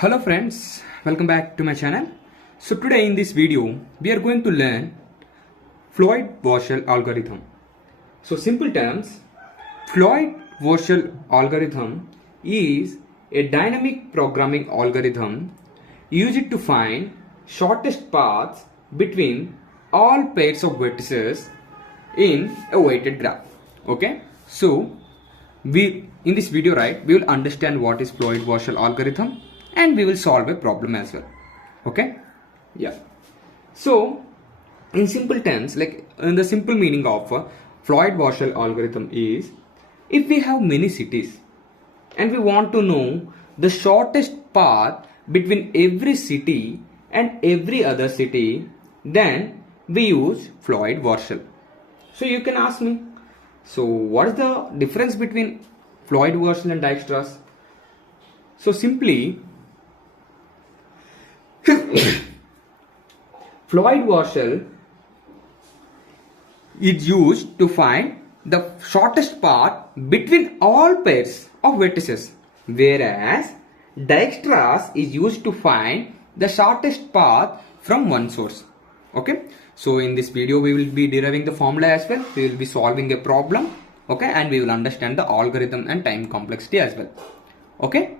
Hello friends, welcome back to my channel. So today in this video we are going to learn Floyd Warshall Algorithm. So simple terms, Floyd Warshall Algorithm is a dynamic programming algorithm used to find shortest paths between all pairs of vertices in a weighted graph. Okay, so in this video, right, we will understand what is Floyd Warshall algorithm and we will solve a problem as well. Okay, yeah. So in simple terms, like in the simple meaning of Floyd Warshall algorithm is, if we have many cities and we want to know the shortest path between every city and every other city, then we use Floyd Warshall. So you can ask me, so what is the difference between Floyd Warshall and Dijkstra's? So simply, Floyd Warshall is used to find the shortest path between all pairs of vertices, whereas Dijkstra's is used to find the shortest path from one source. Okay, so in this video we will be deriving the formula as well. We will be solving a problem, okay, and we will understand the algorithm and time complexity as well. Okay,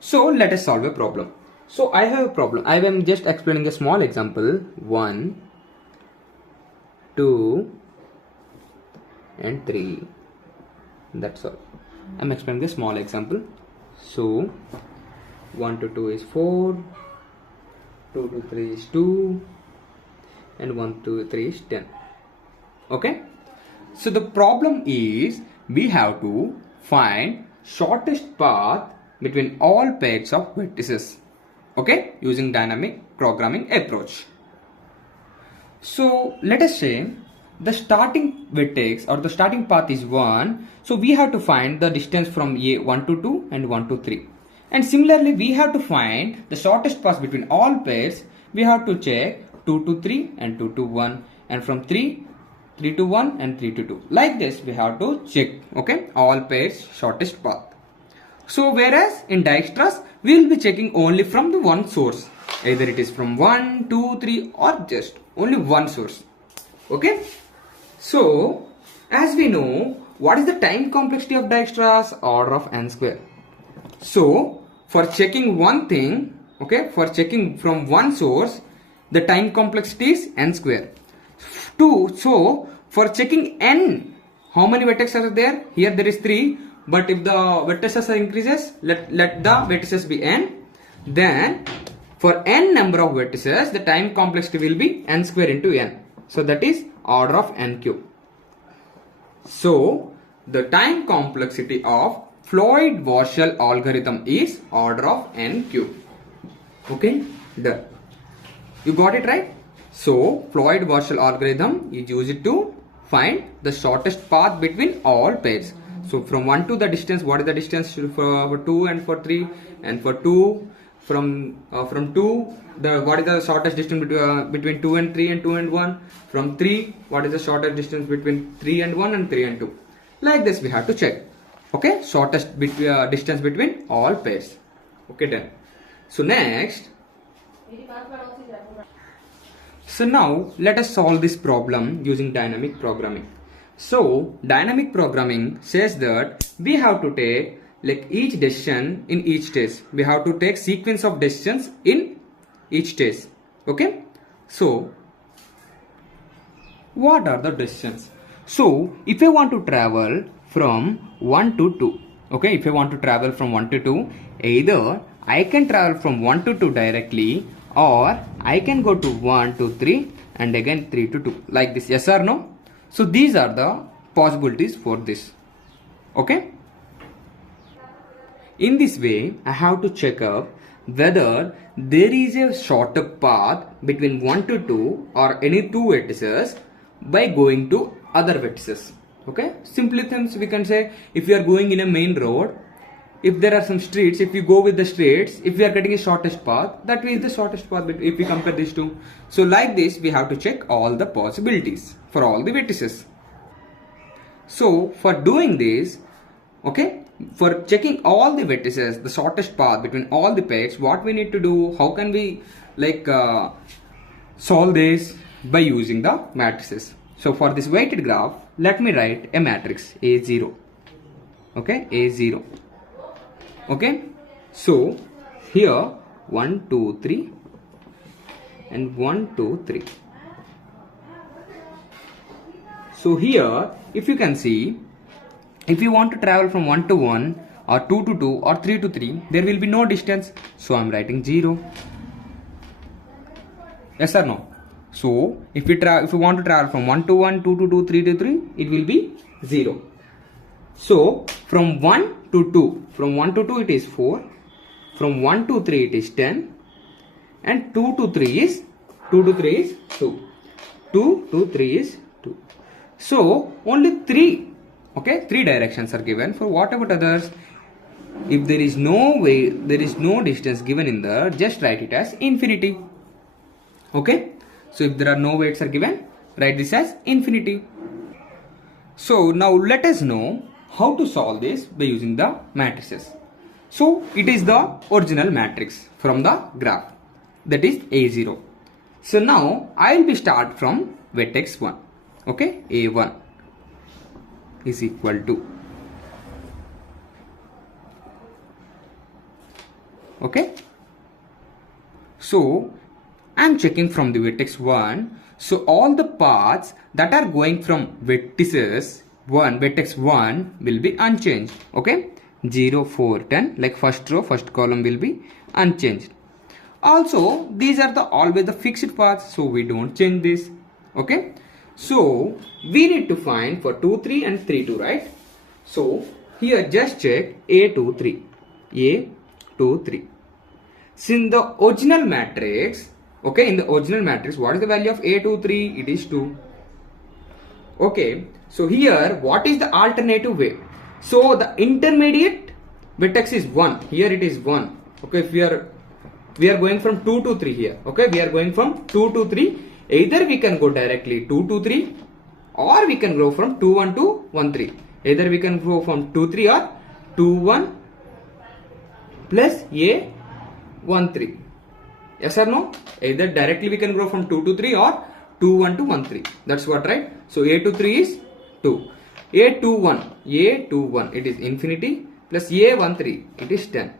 so let us solve a problem. So I have a problem. I am just explaining a small example. 1, 2 and 3. That's all. I'm explaining a small example. So 1 to 2 is 4, 2 to 3 is 2, and 1 to 3 is 10. Okay, so the problem is we have to find shortest path between all pairs of vertices, okay, using dynamic programming approach. So let us say the starting vertex or the starting path is 1, so we have to find the distance from A 1 to 2 and 1 to 3. And similarly, we have to find the shortest path between all pairs. We have to check 2 to 3 and 2 to 1, and from 3 to 1 and 3 to 2. Like this we have to check, okay, all pairs shortest path. So whereas in Dijkstra's we will be checking only from the one source, either it is from 1, 2, 3 or just only one source. Okay, so as we know, what is the time complexity of Dijkstra's? Order of n square. So for checking one thing, okay, for checking from one source, the time complexity is n square. 2. So for checking n, how many vertices are there? Here there is 3, but if the vertices are increases, let the vertices be n. Then for n number of vertices, the time complexity will be n square into n. So that is order of n cube. So the time complexity of Floyd Warshall algorithm is order of n cube. Okay, done. You got it right? So Floyd Warshall algorithm is used to find the shortest path between all pairs. So from 1 to the distance, what is the distance for 2 and for 3, and for 2 from 2, what is the shortest distance between 2 and 3 and 2 and 1? From 3, what is the shortest distance between 3 and 1 and 3 and 2? Like this we have to check. Okay, shortest distance between all pairs. Okay, done. So next, so now let us solve this problem using dynamic programming. So dynamic programming says that we have to take like each decision in each stage. We have to take sequence of decisions in each stage. Okay, so what are the decisions? So if I want to travel from 1 to 2, okay, if I want to travel from 1 to 2, either I can travel from 1 to 2 directly, or I can go to 1 to 3 and again 3 to 2, like this. Yes or no? So these are the possibilities for this. Okay, in this way I have to check up whether there is a shorter path between 1 to 2 or any two vertices by going to other vertices. Okay, simply things we can say, if you are going in a main road, if there are some streets, if you go with the streets, if we are getting a shortest path, that is the shortest path if we compare these two. So like this we have to check all the possibilities for all the vertices. So for doing this, okay, for checking all the vertices, the shortest path between all the pegs, what we need to do, how can we solve this? By using the matrices. So for this weighted graph, let me write a matrix A0. Okay, A0. Okay, so here 1, 2, 3 and 1, 2, 3. So here, if you can see, if you want to travel from 1 to 1 or 2 to 2 or 3 to 3, there will be no distance. So I am writing 0. Yes or no? So if you want to travel from 1 to 1, 2 to 2, 3 to 3, it will be 0. So from 1 to 2, from 1 to 2 it is 4, from 1 to 3 it is 10, and 2 to 3 is 2. 2 to 3 is 2. So only 3, okay, 3 directions are given. For what about others? If there is no way, there is no distance given in there, just write it as infinity. Okay, so if there are no weights are given, write this as infinity. So now let us know how to solve this by using the matrices. So it is the original matrix from the graph, that is A0. So now I will be start from vertex 1. Okay, A1 is equal to, okay, so I am checking from the vertex 1. So all the paths that are going from vertices 1, vertex 1 will be unchanged. Okay, 0, 4, 10, like first row, first column will be unchanged. Also, these are always the fixed paths, so we don't change this. Okay, so we need to find for 2, 3 and 3, 2, right? So here just check A, 2, 3, A, 2, 3. Since the original matrix, okay, in the original matrix, what is the value of A, 2, 3? It is 2. Okay, so here what is the alternative way? So the intermediate vertex is 1. Here it is 1. Okay, if we are going from 2 to 3 here. Okay, we are going from 2 to 3. Either we can go directly 2 to 3, or we can go from 2, 1 to 1, 3. Either we can go from 2, 3 or 2, 1 plus A, 1, 3. Yes or no? Either directly we can go from 2 to 3 or 2, 1 to 1, 3. That's what, right? So A to 3 is 2. A 2, 1. A 2, 1. It is infinity plus A 1, 3. It is 10.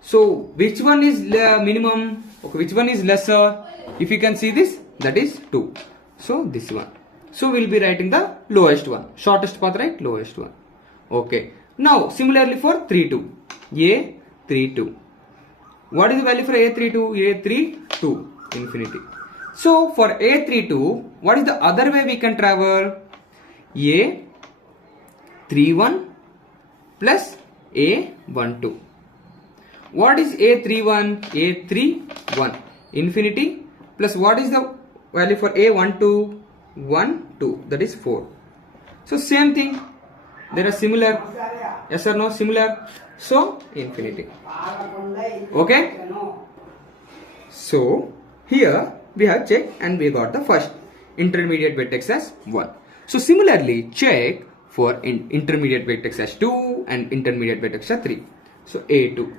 So which one is minimum? Okay, which one is lesser? If you can see this, that is 2. So this one. So we'll be writing the lowest one. Shortest path, right? Lowest one. Okay. Now similarly for 3, 2. A 3, 2. What is the value for A32? A32 infinity. So for A32, what is the other way we can travel? A31 plus A12. What is A31? A31 infinity plus what is the value for A12? 1, 2, that is 4. So same thing. They are similar. Yes or no? Similar. So infinity. Okay. So here we have checked and we got the first intermediate vertex as 1. So similarly check for intermediate vertex as 2 and intermediate vertex as 3. So A2.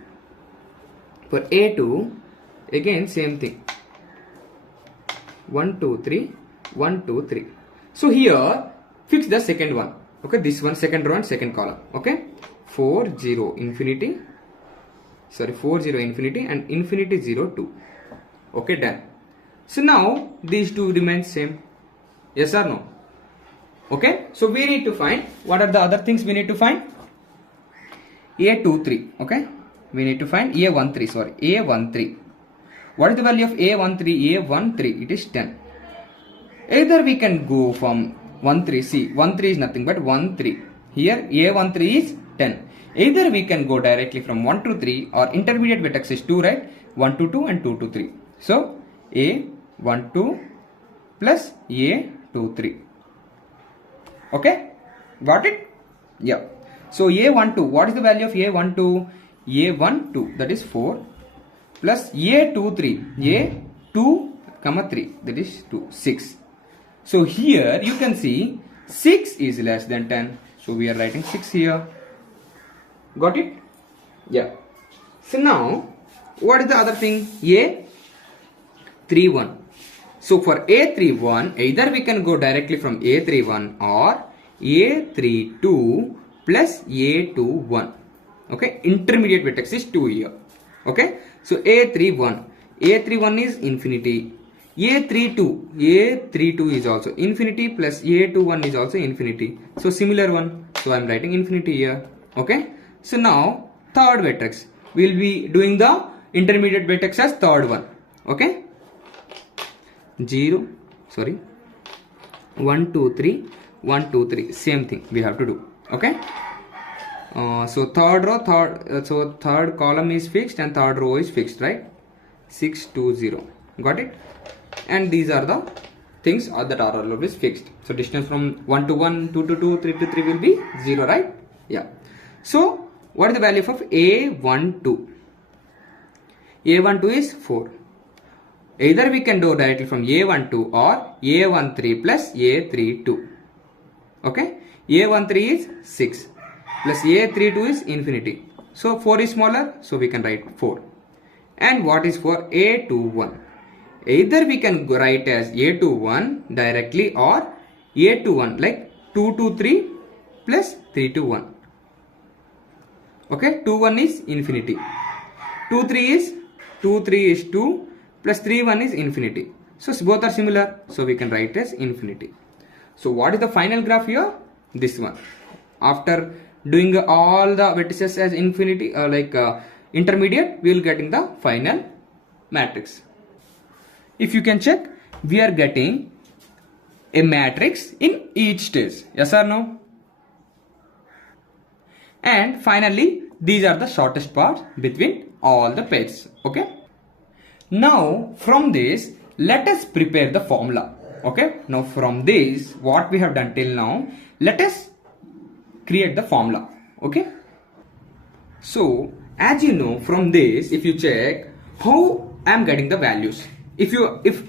For A2 again same thing. 1, 2, 3, 1, 2, 3. So here fix the second one. Okay, this one second row and second column. Okay, 4, 0, infinity. Sorry, 4, 0, infinity and infinity 0, 2. Okay, done. So now these two remain same. Yes or no? Okay, so we need to find what are the other things we need to find. A23. Okay, we need to find A13. Sorry, A13. What is the value of A13? A13, it is 10. Either we can go from 13. See, 13 is nothing but 13. Here A13 is 10. Either we can go directly from 1 to 3 or intermediate vertex is 2, right? 1 to 2 and 2 to 3. So A12 plus A23. Okay, got it? Yeah. So A12, what is the value of A12? A12, that is 4 plus A23, A2, 3, that is 2, 6. So here you can see 6 is less than 10. So we are writing 6 here. Got it? Yeah. So now, what is the other thing? A31. So for A31, either we can go directly from A31 or A32 plus A21. Okay, intermediate vertex is 2 here. Okay, so A31 is infinity. A32 is also infinity plus A21 is also infinity. So similar one. So I am writing infinity here. Okay, so now third vertex. We will be doing the intermediate vertex as third one. Okay, 1, 2, 3, 1, 2, 3. Same thing we have to do. Okay. So third row, third column is fixed and third row is fixed, right? 6, 2, 0. Got it? And these are the things that are always fixed. So distance from 1 to 1, 2 to 2, 3 to 3 will be 0, right? Yeah. So what is the value of A12? A12 is 4. Either we can do directly from A12 or A13 plus A32. Okay, A13 is 6 plus A32 is infinity. So 4 is smaller, so we can write 4. And what is for A21? Either we can write as A21 directly or A21 like 2 to 3 plus 3 to 1. Okay, 2, 1 is infinity. 2, 3 is 2, 3 is 2 plus 3, 1 is infinity. So both are similar, so we can write as infinity. So what is the final graph here? This one. After doing all the vertices as infinity intermediate, we will getting the final matrix. If you can check, we are getting a matrix in each stage. Yes or no? And finally, these are the shortest parts between all the pairs. Okay. Now from this, let us prepare the formula. Okay. Now from this, what we have done till now, let us create the formula. Okay. So as you know, from this, if you check how I am getting the values. If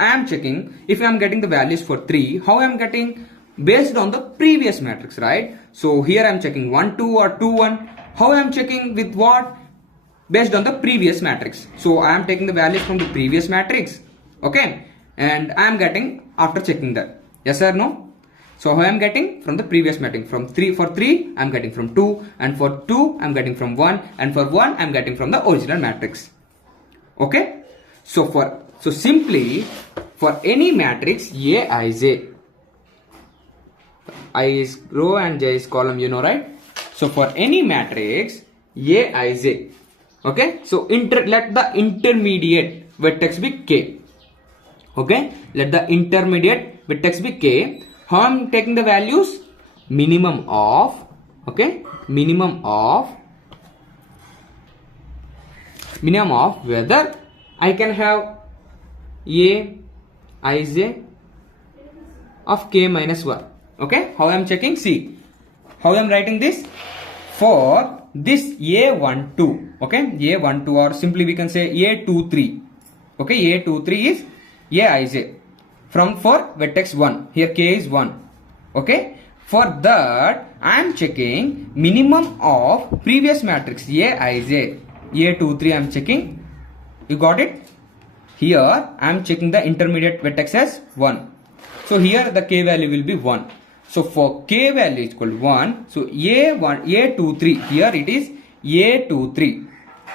I am getting the values for 3, how I am getting based on the previous matrix, right? So here I am checking 1, 2 or 2, 1. How I am checking with what? Based on the previous matrix. So I am taking the values from the previous matrix. Okay. And I am getting after checking that. Yes or no? So how I am getting from the previous matrix. From 3, for 3 I am getting from 2, and for 2 I am getting from 1, and for 1 I am getting from the original matrix. Okay. So simply for any matrix Aij, I is row and J is column, you know, right? So for any matrix Aij, okay, so let the intermediate vertex be K. Okay, let the intermediate vertex be K. How I am taking the values? Minimum of, okay, minimum of whether I can have Aij of K minus 1. Okay, how I am checking? See, how I am writing this? For this A12, okay, A12, or simply we can say A23. Okay, A23 is Aij for vertex 1. Here K is 1. Okay, for that I am checking minimum of previous matrix Aij. A23 I am checking. You got it? Here I am checking the intermediate vertex as 1. So here the K value will be 1. So for K value is equal to 1. So A23, here it is A23.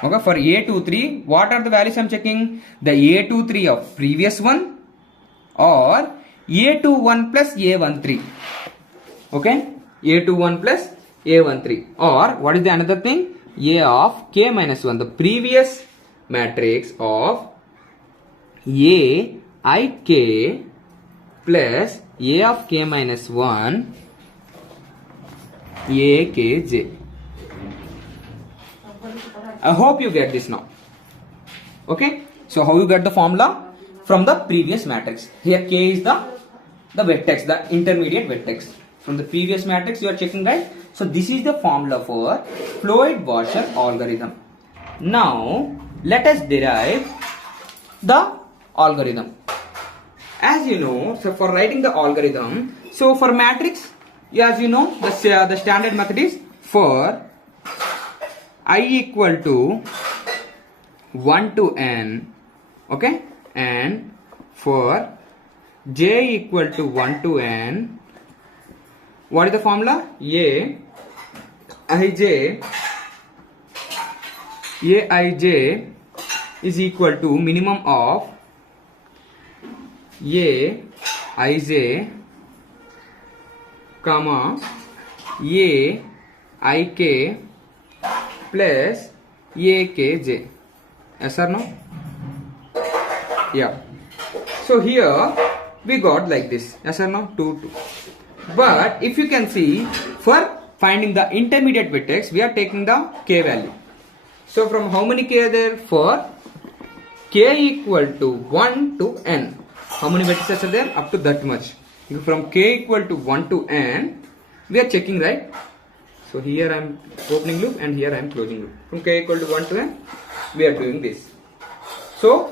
Okay, for A23, what are the values I am checking? The A23 of previous one or A21 plus A13. Okay, A21 plus A13. Or what is the another thing? A of K minus 1, the previous matrix of Aik plus A of K minus 1 Akj. I hope you get this now. Okay, so how you get the formula? From the previous matrix. Here K is the vertex, the intermediate vertex. From the previous matrix you are checking, right? So this is the formula for Floyd Warshall algorithm. Now let us derive the algorithm. As you know, so for writing the algorithm, so for matrix, as you know, the standard method is for I equal to 1 to n, okay, and for j equal to 1 to n, what is the formula? Aij is equal to minimum of Aij comma Aik plus Akj. Yes or no? Yeah. So here we got like this. Yes or no? 2, 2. But if you can see, for finding the intermediate vertex, we are taking the k value. So from how many k are there? For k equal to 1 to n. How many vertices are there? Up to that much. From k equal to 1 to n, we are checking, right? So here I am opening loop and here I am closing loop. From k equal to 1 to n, we are doing this. So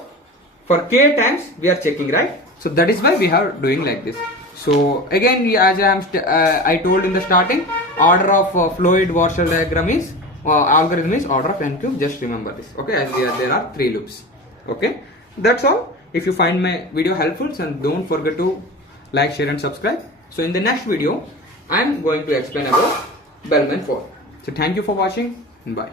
for k times we are checking, right? So that is why we are doing like this. So again, as I told in the starting, order of Floyd Warshall diagram is algorithm is order of n cube. Just remember this, okay? As there are 3 loops. Okay, that's all. If you find my video helpful, then don't forget to like, share and subscribe. So in the next video, I am going to explain about Bellman 4. So thank you for watching and bye.